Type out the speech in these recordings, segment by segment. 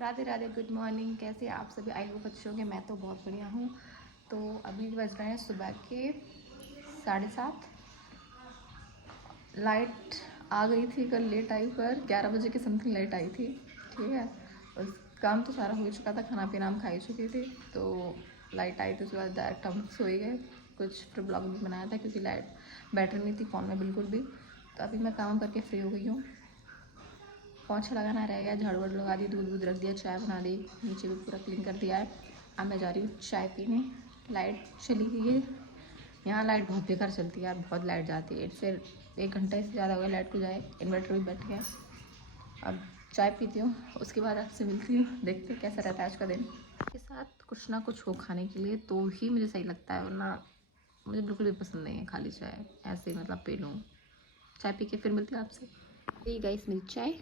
Radhe Radhe, good morning. कैसे आप सभी? आई होप अच्छे होंगे। मैं तो बहुत बढ़िया हूँ। तो अभी बज रहे हैं सुबह के 7:30। लाइट आ गई थी, कल लेट आई, पर 11 बजे के समथिंग लाइट आई थी। ठीक है, और काम तो सारा हो चुका था, खाना पीना हम खा ही चुके थे। तो लाइट आई तो उसके बाद डायरेक्ट हम सो ही गए। कुछ फिर ब्लॉग भी बनाया था क्योंकि लाइट बैटरी नहीं थी फ़ोन में बिल्कुल भी। तो अभी मैं काम करके फ्री हो गई हूँ। पोछा लगाना रह गया, झाड़ू वाड़ू लगा दी, दूध वूध रख दिया, चाय बना दी, नीचे भी पूरा क्लीन कर दिया है। अब मैं जा रही हूँ चाय पीने। लाइट चली गई है। यहाँ लाइट बहुत बेकार चलती है यार, बहुत लाइट जाती है। फिर 1 घंटे से ज़्यादा हो गया लाइट को जाए, इन्वर्टर भी बैठ गया। अब चाय पीती हूँ, उसके बाद आपसे मिलती हूँ। देखते हैं कैसा रहता है आज का दिन। के साथ कुछ ना कुछ हो खाने के लिए तो ही मुझे सही लगता है, वरना मुझे बिल्कुल भी पसंद नहीं है खाली चाय। ऐसे ही मतलब पी लूँ। चाय पी के फिर मिलती हूँ आपसे। यही गाइस मेरी चाय।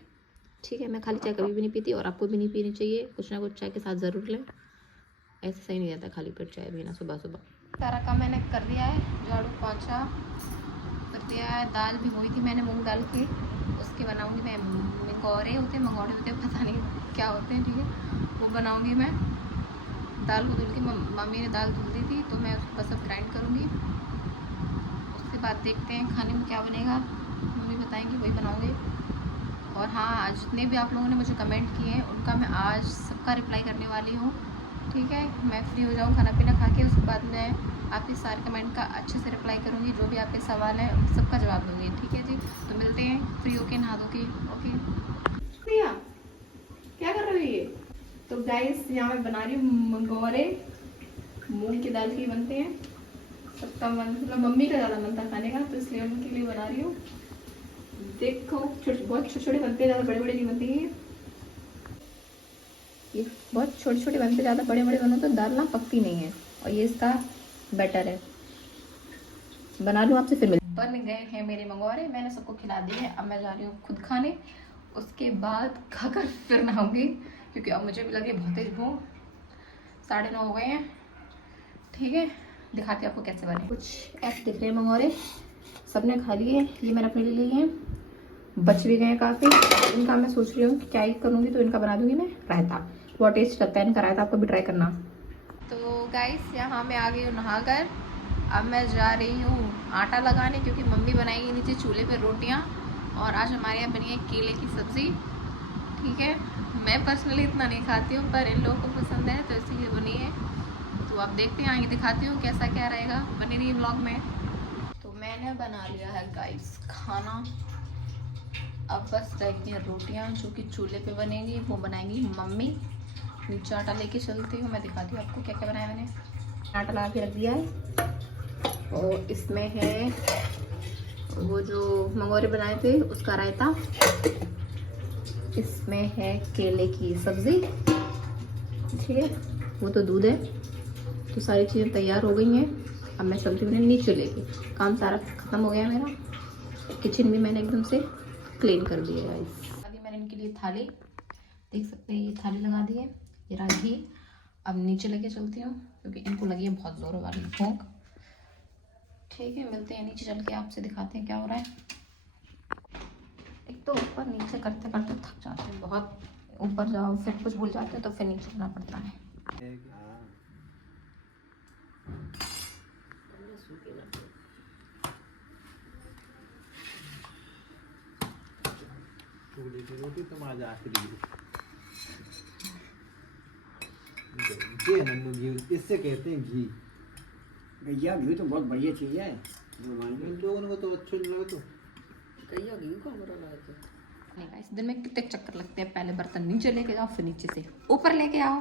ठीक है, मैं खाली चाय कभी भी नहीं पीती और आपको भी नहीं पीनी चाहिए। कुछ ना कुछ चाय के साथ ज़रूर लें, ऐसे सही नहीं रहता खाली पेट चाय पीना सुबह सुबह। सारा काम मैंने कर दिया है, झाड़ू पोंछा कर दिया है। दाल भिगोई थी मैंने मूंग दाल की, उसके बनाऊंगी मैं। मंगौड़े होते पता नहीं क्या होते हैं। ठीक है, वो बनाऊंगी मैं। दाल को धुल के मम्मी ने दाल धुल दी थी, तो मैं उसको बस अब ग्राइंड करूँगी। उसके बाद देखते हैं खाने में क्या बनेगा, मम्मी बताएंगी, वही बनाऊँगी। और हाँ, आज जितने भी आप लोगों ने मुझे कमेंट किए हैं उनका मैं आज सबका रिप्लाई करने वाली हूँ। ठीक है, मैं फ्री हो जाऊँ खाना पीना खा के, उसके बाद मैं आपके सारे कमेंट का अच्छे से रिप्लाई करूँगी। जो भी आपके सवाल है सबका जवाब दूँगी। ठीक है जी, तो मिलते हैं फ्री होके, नहा धो के। ओके प्रिया, क्या कर रही है ये? तो गाइस, यहाँ मैं बना रही हूँ मंगौरे। मूंग की दाल के बनते हैं। सबका मन, मतलब मम्मी का ज़्यादा मन था खाने का, तो इसलिए उनके लिए बना रही हूँ। देखो, बहुत छोटे छोटे बनते हैं, ज़्यादा बड़े बड़े नहीं बनते हैं। ये बहुत छोटे छोटे बनते, ज़्यादा बड़े बड़े बनो तो दाल ना पकती नहीं है। और ये इसका बैटर है। बना लूँ आपसे फिर मिल। बन गए हैं मेरे मंगवारे, मैंने सबको खिला दिए। अब मैं जा रही हूँ खुद खाने, उसके बाद खाकर फिर नहाऊंगी, क्योंकि अब मुझे भी लगी बहुत तेज भूख। 9:30 हो गए हैं। ठीक है, दिखाती हूँ आपको कैसे बने। कुछ ऐसे दिख रहे हैं मंगवारे, सबने खा लिए। ये मैंने अपने लिए लिए हैं, बच भी गए हैं काफ़ी। इनका मैं सोच रही हूँ क्या ही करूँगी, तो इनका बना दूँगी मैं रायता। बहुत टेस्ट लगता है इनका रायता, आपको भी ट्राई करना। तो गाइस, यहाँ मैं आ गई हूँ नहाकर। अब मैं जा रही हूँ आटा लगाने, क्योंकि मम्मी बनाएगी नीचे चूल्हे पे रोटियाँ। और आज हमारे यहाँ बनी है केले की सब्ज़ी। ठीक है, मैं पर्सनली इतना नहीं खाती हूँ, पर इन लोगों को पसंद है तो इसीलिए बनी है। तो आप देखते हैं, आगे दिखाती हूँ कैसा क्या रहेगा, बने रही ब्लॉग में। तो मैंने बना लिया है गाइस खाना। अब बस रह गई हैं रोटियाँ, जो कि चूल्हे पे बनेंगी, वो बनाएंगी मम्मी। नीचे आटा लेके चलती हूँ, मैं दिखाती हूँ आपको क्या क्या बनाया मैंने। आटा लगा के रख दिया है, और इसमें है वो जो मंगोरे बनाए थे उसका रायता। इसमें है केले की सब्ज़ी। ठीक है, वो तो दूध है। तो सारी चीज़ें तैयार हो गई हैं। अब मैं चलती हूँ नीचे लेके। काम सारा ख़त्म हो गया मेरा। किचन भी मैंने एकदम से क्लीन कर दिया है। अभी मैंने इनके लिए थाली, देख सकते हैं, ये थाली लगा दी है। ये रहा घी। अब नीचे लेके चलती हूँ, क्योंकि इनको लगी है बहुत ज़ोर वाली भूख। ठीक है, मिलते हैं नीचे चल के, आपसे दिखाते हैं क्या हो रहा है। एक तो ऊपर नीचे करते करते थक जाते हैं बहुत। ऊपर जाओ फिर कुछ भूल जाते हैं, तो फिर नीचे करना पड़ता है। रोटी तुम आज आखिरी घी, इससे कहते हैं घी। गैया घी तो बहुत बढ़िया चीज़ है। लोगों को तो अच्छा नहीं लगा। तो गैया घी को बुरा लगा नहीं गाइस, दिन में कितने चक्कर लगते हैं। पहले बर्तन नीचे लेके जाओ, फिर नीचे से ऊपर लेके आओ।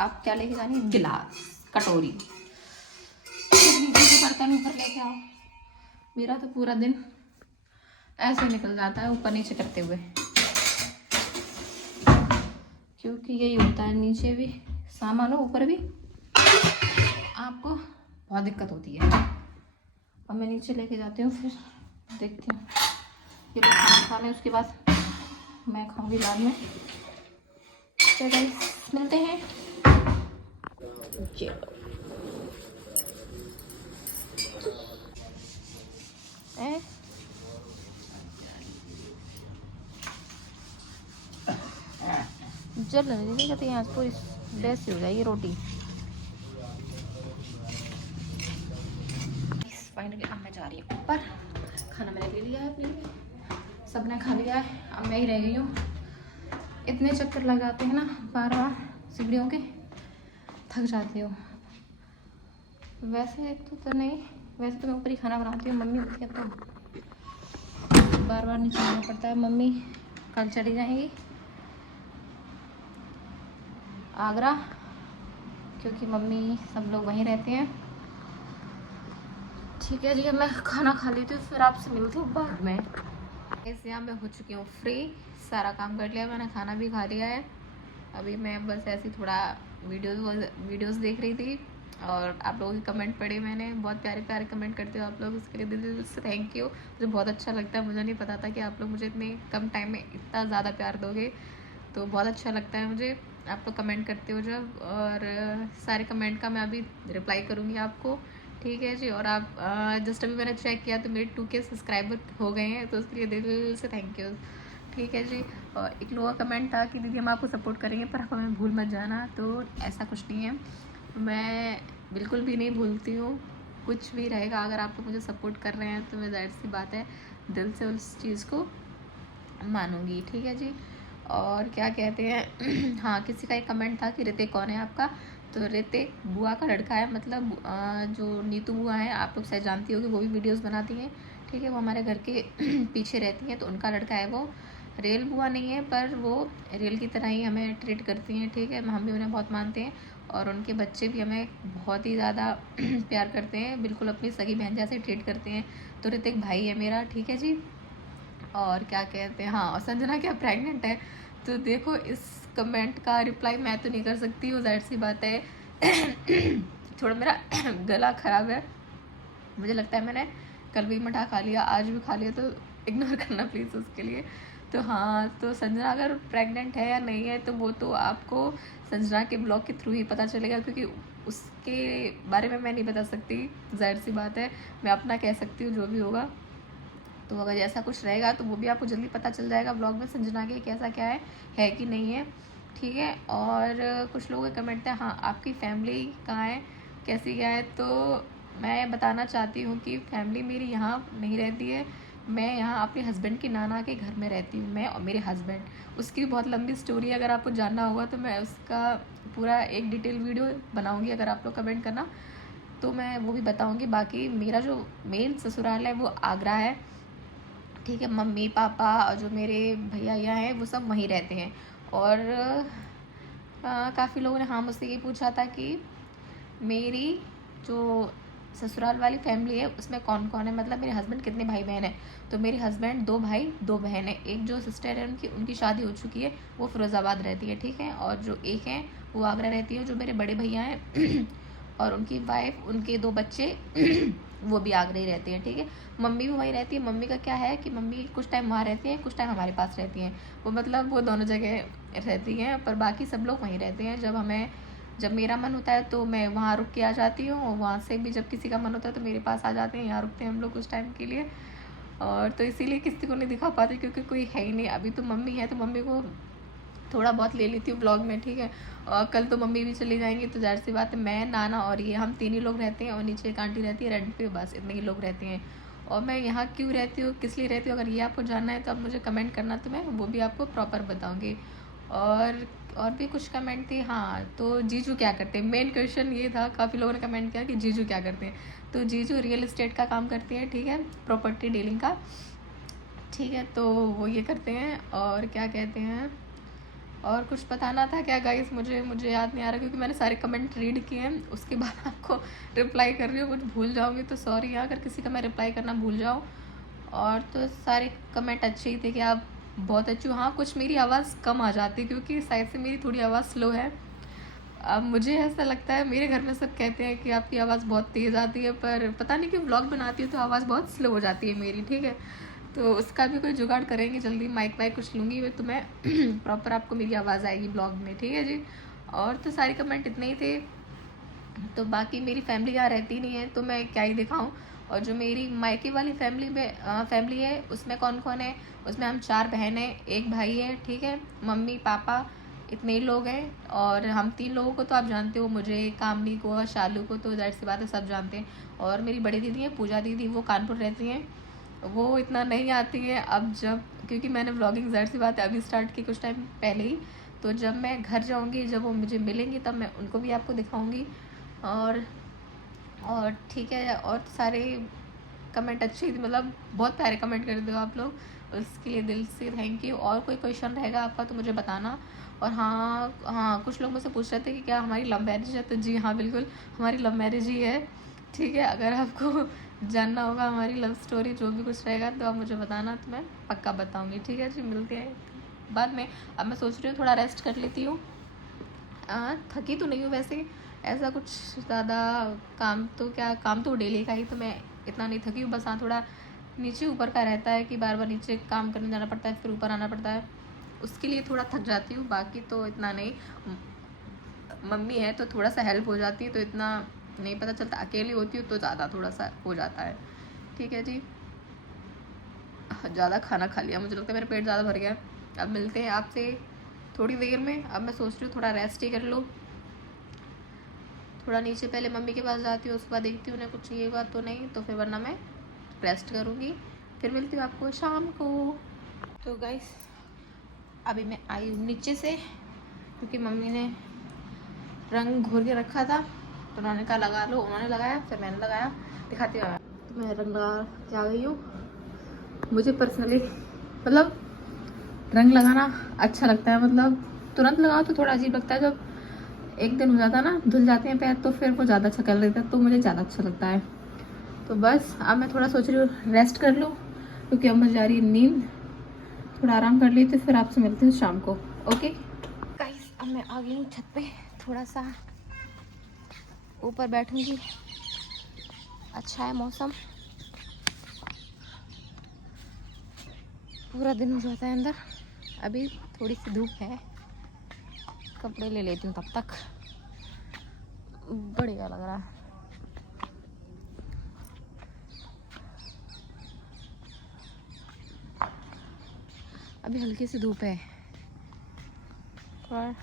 आप क्या लेके जानी, गिलास, कटोरी, फिर नीचे से बर्तन ऊपर लेके आओ। मेरा तो पूरा दिन ऐसे निकल जाता है ऊपर नीचे करते हुए, क्योंकि यही होता है, नीचे भी सामान हो ऊपर भी आपको बहुत दिक्कत होती है। और मैं नीचे लेके जाती हूँ, फिर देखती हूँ ये लोग खाना खा लें, उसके बाद मैं खाऊंगी बाद में। तो गाइस, मिलते हैं। चलो जल नहीं नहीं कहते यहाँ पूरी वैसी हो जाएगी रोटी। फाइनली अब मैं जा रही हूँ ऊपर, खाना मैंने ले लिया है अपने लिए, सबने खा लिया है, अब मैं ही रह गई हूँ। इतने चक्कर लग जाते हैं ना बार बार सीढ़ियों के, थक जाती हूँ। वैसे तो नहीं, वैसे तो मैं ऊपर ही खाना बनाती हूँ, मम्मी होती है तो बार बार नीचे आना पड़ता है। मम्मी कल चली जाएंगी आगरा, क्योंकि मम्मी सब लोग वहीं रहते हैं। ठीक है जी, अब मैं खाना खा लेती हूँ, फिर आपसे मिलती हूँ बाद में। ऐसे यहाँ मैं हो चुकी हूँ फ्री, सारा काम कर लिया मैंने, खाना भी खा लिया है। अभी मैं बस ऐसी थोड़ा वीडियोस देख रही थी और आप लोगों के कमेंट पढ़े मैंने, बहुत प्यारे प्यारे कमेंट करते हो आप लोग, उसके लिए दिल से थैंक यू। मुझे बहुत अच्छा लगता है, मुझे नहीं पता था कि आप लोग मुझे इतने कम टाइम में इतना ज़्यादा प्यार दोगे, तो बहुत अच्छा लगता है मुझे आप लोग कमेंट करते हो जब। और सारे कमेंट का मैं अभी रिप्लाई करूँगी आपको, ठीक है जी। और आप जस्ट अभी मैंने चेक किया तो मेरे 2K सब्सक्राइबर हो गए हैं, तो उसके लिए दिल से थैंक यू, ठीक है जी। और एक लोगों का कमेंट था कि दीदी हम आपको सपोर्ट करेंगे पर आप हमें भूल मत जाना, तो ऐसा कुछ नहीं है, मैं बिल्कुल भी नहीं भूलती हूँ। कुछ भी रहेगा, अगर आप लोग मुझे सपोर्ट कर रहे हैं तो मैं जाहिर सी बात है दिल से उस चीज़ को मानूंगी, ठीक है जी। और क्या कहते हैं हाँ, किसी का एक कमेंट था कि ऋतिक कौन है आपका, तो ऋतिक बुआ का लड़का है, मतलब जो नीतू बुआ है आप लोग शायद जानती होगी, वो भी वीडियोस बनाती हैं, ठीक है। वो हमारे घर के पीछे रहती हैं, तो उनका लड़का है वो। रियल बुआ नहीं है पर वो रियल की तरह ही हमें ट्रीट करती हैं, ठीक है। हम भी उन्हें बहुत मानते हैं और उनके बच्चे भी हमें बहुत ही ज़्यादा प्यार करते हैं, बिल्कुल अपनी सगी बहन जैसे ट्रीट करते हैं। तो ऋतिक भाई है मेरा, ठीक है जी। और क्या कहते हैं, हाँ, और संजना क्या प्रेग्नेंट है, तो देखो इस कमेंट का रिप्लाई मैं तो नहीं कर सकती हूँ, जाहिर सी बात है। थोड़ा मेरा गला ख़राब है, मुझे लगता है मैंने कल भी मिठा खा लिया, आज भी खा लिया, तो इग्नोर करना प्लीज़ उसके लिए। तो हाँ, तो संजना अगर प्रेग्नेंट है या नहीं है तो वो तो आपको संजना के ब्लॉग के थ्रू ही पता चलेगा, क्योंकि उसके बारे में मैं नहीं बता सकती, जाहिर सी बात है। मैं अपना कह सकती हूँ जो भी होगा, तो अगर ऐसा कुछ रहेगा तो वो भी आपको जल्दी पता चल जाएगा ब्लॉग में, संजना के कैसा क्या है कि नहीं है, ठीक है। और कुछ लोगों के कमेंट है, हाँ आपकी फैमिली कहाँ है, कैसी क्या है, तो मैं बताना चाहती हूँ कि फैमिली मेरी यहाँ नहीं रहती है, मैं यहाँ अपने हस्बैंड के नाना के घर में रहती हूँ, मैं और मेरे हस्बैंड। उसकी बहुत लंबी स्टोरी है, अगर आपको जानना होगा तो मैं उसका पूरा एक डिटेल वीडियो बनाऊँगी, अगर आप लोग कमेंट करना तो मैं वो भी बताऊँगी। बाकी मेरा जो मेन ससुराल है वो आगरा है, ठीक है। मम्मी पापा और जो मेरे भैया हैं वो सब वहीं रहते हैं। और काफ़ी लोगों ने हाँ मुझसे ये पूछा था कि मेरी जो ससुराल वाली फैमिली है उसमें कौन कौन है, मतलब मेरे हस्बैंड कितने भाई बहन हैं, तो मेरे हस्बैंड 2 भाई 2 बहन है। एक जो सिस्टर है उनकी शादी हो चुकी है, वो फिरोज़ाबाद रहती है, ठीक है। और जो एक है वो आगरा रहती है, जो मेरे बड़े भैया हैं और उनकी वाइफ, उनके 2 बच्चे वो भी आगरा ही रहते हैं, ठीक है। मम्मी भी वहीं रहती है। मम्मी का क्या है कि मम्मी कुछ टाइम वहाँ रहती हैं, कुछ टाइम हमारे पास रहती हैं, वो मतलब वो दोनों जगह रहती हैं, पर बाकी सब लोग वहीं रहते हैं। जब मेरा मन होता है तो मैं वहाँ रुक के आ जाती हूँ, और वहाँ से भी जब किसी का मन होता है तो मेरे पास आ जाते हैं, यहाँ रुकते हैं हम लोग कुछ टाइम के लिए। और तो इसीलिए किसी को नहीं दिखा पाती, क्योंकि कोई है ही नहीं। अभी तो मम्मी है तो मम्मी को थोड़ा बहुत ले लेती हूँ ब्लॉग में, ठीक है। और कल तो मम्मी भी चली जाएंगी, तो जाहिर सी बात है मैं, नाना और ये हम 3 ही लोग रहते हैं, और नीचे एक आंटी रहती है रेंट पे, बस इतने ही लोग रहते हैं। और मैं यहाँ क्यों रहती हूँ, किस लिए रहती हूँ, अगर ये आपको जानना है तो आप मुझे कमेंट करना, तो मैं वो भी आपको प्रॉपर बताऊँगी। और भी कुछ कमेंट थे, हाँ, तो जीजू क्या करते हैं, मेन क्वेश्चन ये था, काफ़ी लोगों ने कमेंट किया कि जीजू क्या करते हैं। तो जीजू रियल इस्टेट का काम करते हैं, ठीक है, प्रॉपर्टी डीलिंग का, ठीक है। तो वो ये करते हैं। और क्या कहते हैं, और कुछ बताना था क्या गाइस, मुझे याद नहीं आ रहा, क्योंकि मैंने सारे कमेंट रीड किए हैं, उसके बाद आपको रिप्लाई कर रही हूँ। कुछ भूल जाऊँगी तो सॉरी, अगर किसी का मैं रिप्लाई करना भूल जाऊँ। और तो सारे कमेंट अच्छे ही थे कि आप बहुत अच्छी हो। हाँ, कुछ मेरी आवाज़ कम आ जाती है, क्योंकि शायद से मेरी थोड़ी आवाज़ स्लो है। अब मुझे ऐसा लगता है, मेरे घर में सब कहते हैं कि आपकी आवाज़ बहुत तेज़ आती है, पर पता नहीं कि व्लॉग बनाती है तो आवाज़ बहुत स्लो हो जाती है मेरी, ठीक है। तो उसका भी कोई जुगाड़ करेंगे जल्दी, माइक वाइक कुछ लूँगी मैं, तो मैं प्रॉपर आपको मेरी आवाज़ आएगी ब्लॉग में, ठीक है जी। और तो सारे कमेंट इतने ही थे। तो बाकी मेरी फैमिली यहाँ रहती नहीं है, तो मैं क्या ही दिखाऊँ। और जो मेरी मायके वाली फैमिली है उसमें कौन कौन है, उसमें हम 4 बहन हैं, 1 भाई है, ठीक है। मम्मी पापा इतने ही लोग हैं और हम 3 लोगों को तो आप जानते हो, मुझे, कामनी को और शालू को तो जाहिर सी बात है सब जानते हैं। और मेरी बड़ी दीदी है पूजा दीदी, वो कानपुर रहती हैं, वो इतना नहीं आती है। अब जब, क्योंकि मैंने व्लॉगिंग जाहिर सी बात है अभी स्टार्ट की कुछ टाइम पहले ही, तो जब मैं घर जाऊँगी, जब वो मुझे मिलेंगी तब मैं उनको भी आपको दिखाऊँगी। और ठीक है, और सारे कमेंट अच्छी थी, मतलब बहुत प्यारे कमेंट कर दो आप लोग, उसके लिए दिल से थैंक यू। और कोई क्वेश्चन रहेगा आपका तो मुझे बताना। और हाँ, कुछ लोग मुझसे पूछ रहे थे कि क्या हमारी लव मैरिज है, तो जी हाँ बिल्कुल हमारी लव मैरिज ही है। ठीक है, अगर आपको जानना होगा हमारी लव स्टोरी जो भी कुछ रहेगा तो आप मुझे बताना, तो मैं पक्का बताऊँगी। ठीक है जी, मिलते हैं बाद में। अब मैं सोच रही हूँ थोड़ा रेस्ट कर लेती हूँ। थकी तो नहीं हूँ वैसे, ऐसा कुछ ज़्यादा काम तो डेली का ही, तो मैं इतना नहीं थकी हूँ। बस हाँ, थोड़ा नीचे ऊपर का रहता है कि बार बार नीचे काम करने जाना पड़ता है, फिर ऊपर आना पड़ता है, उसके लिए थोड़ा थक जाती हूँ। बाकी तो इतना नहीं, मम्मी है तो थोड़ा सा हेल्प हो जाती है, तो इतना नहीं पता चलता। अकेली होती हूँ तो ज़्यादा थोड़ा सा हो जाता है। ठीक है जी, ज़्यादा खाना खा लिया, मुझे लगता है मेरा पेट ज़्यादा भर गया। अब मिलते हैं आपसे थोड़ी देर में। अब मैं सोच रही हूँ थोड़ा रेस्ट ही कर लो, थोड़ा नीचे पहले मम्मी के पास जाती हूँ, उसके बाद देखती हूँ उन्हें कुछ ये बात तो नहीं, तो फिर वरना मैं रेस्ट करूँगी। फिर मिलती हूँ आपको शाम को। तो गाइस अभी मैं आई हूँ नीचे से, क्योंकि मम्मी ने रंग घोर के रखा था, तो उन्होंने कहा लगा लो, उन्होंने लगाया, फिर मैंने लगाया, दिखाती हूँ। तो मैं रंग लगा के आ गई हूँ। मुझे पर्सनली मतलब रंग लगाना अच्छा लगता है, मतलब तुरंत लगाओ तो थोड़ा अजीब लगता है, जब एक दिन हो जाता है ना, धुल जाते हैं पैर, तो फिर वो ज़्यादा अच्छा कर देता है, तो मुझे ज़्यादा अच्छा लगता है। तो बस अब मैं थोड़ा सोच रही हूँ रेस्ट कर लूँ, क्योंकि अब मुझे जा रही है नींद, थोड़ा आराम कर लेती, फिर आपसे मिलती हूँ शाम को। ओके गाइस, अब मैं आ गई हूँ छत पे, थोड़ा सा ऊपर बैठूंगी, अच्छा है मौसम, पूरा दिन हो जाता है अंदर। अभी थोड़ी सी धूप है, कपड़े ले लेती हूँ तब तक, बढ़िया लग रहा है। अभी हल्की सी धूप है, थोड़ा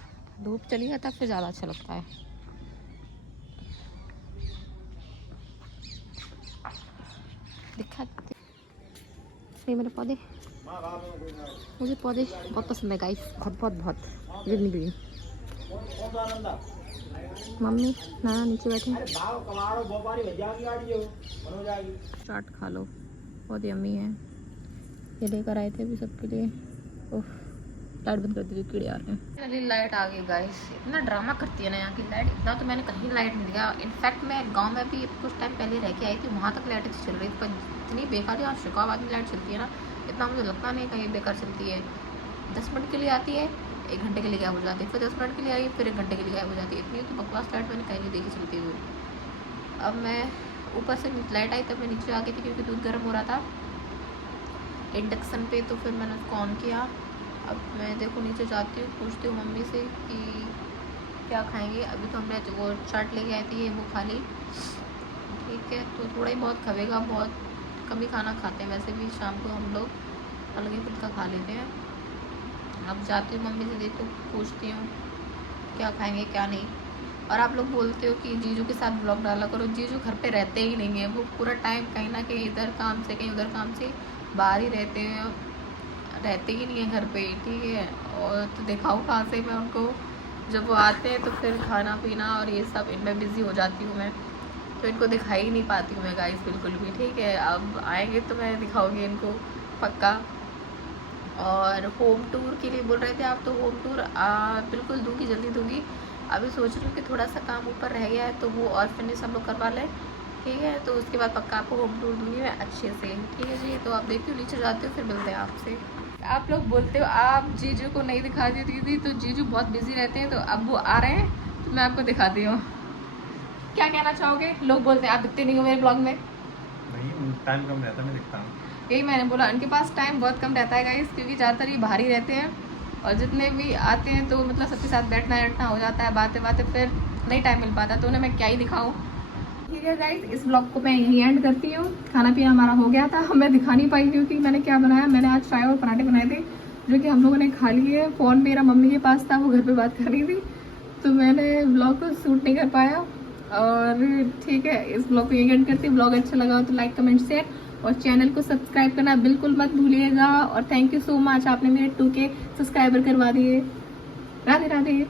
धूप चली जाता फिर ज़्यादा अच्छा लगता है। दिखा नहीं मेरे पौधे, मुझे पौधे बहुत पसंद है गाइस, बहुत बहुत बहुत जिंदगी। मम्मी नाना नीचे बैठे, चाट खा लो, बहुत यम्मी है। ये लेकर आए थे अभी सबके लिए। ओह, लाइट बंद कर दी, कीड़े आ रहे हैं। अरे लाइट आ गई गाइस, इतना ड्रामा करती है ना यहाँ की लाइट, इतना तो मैंने कहीं लाइट नहीं दिया। इनफैक्ट मैं गांव में भी कुछ टाइम पहले रह के आई थी, वहाँ तक लाइट चल रही थी, पर इतनी बेकार है। और शिकाबाद में लाइट चलती है ना, इतना मुझे लगता नहीं कहीं बेकार चलती है। 10 मिनट के लिए आती है, 1 घंटे के लिए गायब हो जाती है, फिर 10 मिनट के लिए आई, फिर 1 घंटे के लिए गायब हो जाती है। इतनी तो बकवास लाइट मैंने कहीं नहीं देखी चलती हुई। अब मैं ऊपर से लाइट आई तब मैं नीचे आ गई थी, क्योंकि दूध गर्म हो रहा था इंडक्शन पे, तो फिर मैंने उसको ऑन किया। अब मैं देखो नीचे जाती हूँ, पूछती हूँ मम्मी से कि क्या खाएंगे। अभी तो हमने वो चाट लेके आई थी, वो खा ली, ठीक है, तो थोड़ा ही बहुत खवेगा, बहुत कभी खाना खाते हैं वैसे भी, शाम को हम लोग हल्का फुल्का खा लेते हैं। अब जाती हूँ मम्मी से, देखो पूछती हूँ क्या खाएंगे क्या नहीं। और आप लोग बोलते हो कि जीजू के साथ ब्लॉग डाला करो, जीजू घर पे रहते ही नहीं है, वो पूरा टाइम कहीं ना कहीं इधर काम से कहीं उधर काम से बाहर ही रहते हैं, रहते ही नहीं है घर पे, ठीक है। और तो दिखाऊँ कहाँ से मैं उनको, जब वो आते हैं तो फिर खाना पीना और ये सब इनमें बिज़ी हो जाती हूँ मैं, तो इनको दिखाई ही नहीं पाती हूँ मैं गाइस बिल्कुल भी, ठीक है। अब आएंगे तो मैं दिखाऊँगी इनको पक्का। और होम टूर के लिए बोल रहे थे आप, तो होम टूर बिल्कुल दूँगी, जल्दी दूँगी। अभी सोच रही हूँ कि थोड़ा सा काम ऊपर रह गया है, तो वो और फिनिश हम लोग करवा लें, ठीक है, तो उसके बाद पक्का आपको होम टूर दूँगी मैं अच्छे से, ठीक है जी। तो आप देखती हो नीचे जाती हो, फिर मिलते हैं आपसे। आप लोग बोलते हो आप जीजू को नहीं दिखा दी थी, तो जीजू बहुत बिजी रहते हैं, तो अब वो आ रहे हैं तो मैं आपको दिखाती हूँ। क्या कहना चाहोगे? लोग बोलते हैं आप दिखते नहीं हो मेरे ब्लॉग में। नहीं, टाइम कम रहता है, मैं दिखता हूँ। यही मैंने बोला, इनके पास टाइम बहुत कम रहता है गाइस, क्योंकि ज़्यादातर ये बाहर ही रहते हैं, और जितने भी आते हैं तो मतलब सबके साथ बैठना बैठना हो जाता है, बातें बातें, फिर नहीं टाइम मिल पाता, तो उन्हें मैं क्या ही दिखाऊँ। ठीक है गाइस, इस ब्लॉग को मैं यहीं एंड करती हूँ। खाना पीना हमारा हो गया था, मैं दिखा नहीं पाई क्योंकि मैंने क्या बनाया, मैंने आज चाय और पराठे बनाए थे, जो कि हम लोगों ने खा ली है। फ़ोन मेरा मम्मी के पास था, वो घर पे बात कर रही थी, तो मैंने ब्लॉग को शूट नहीं कर पाया। और ठीक है, इस ब्लॉग को यही एंड करती हूँ। ब्लॉग अच्छा लगा हो तो लाइक कमेंट शेयर और चैनल को सब्सक्राइब करना बिल्कुल मत भूलिएगा। और थैंक यू सो मच, आपने मेरे 2K सब्सक्राइबर करवा दिए। राधे राधे।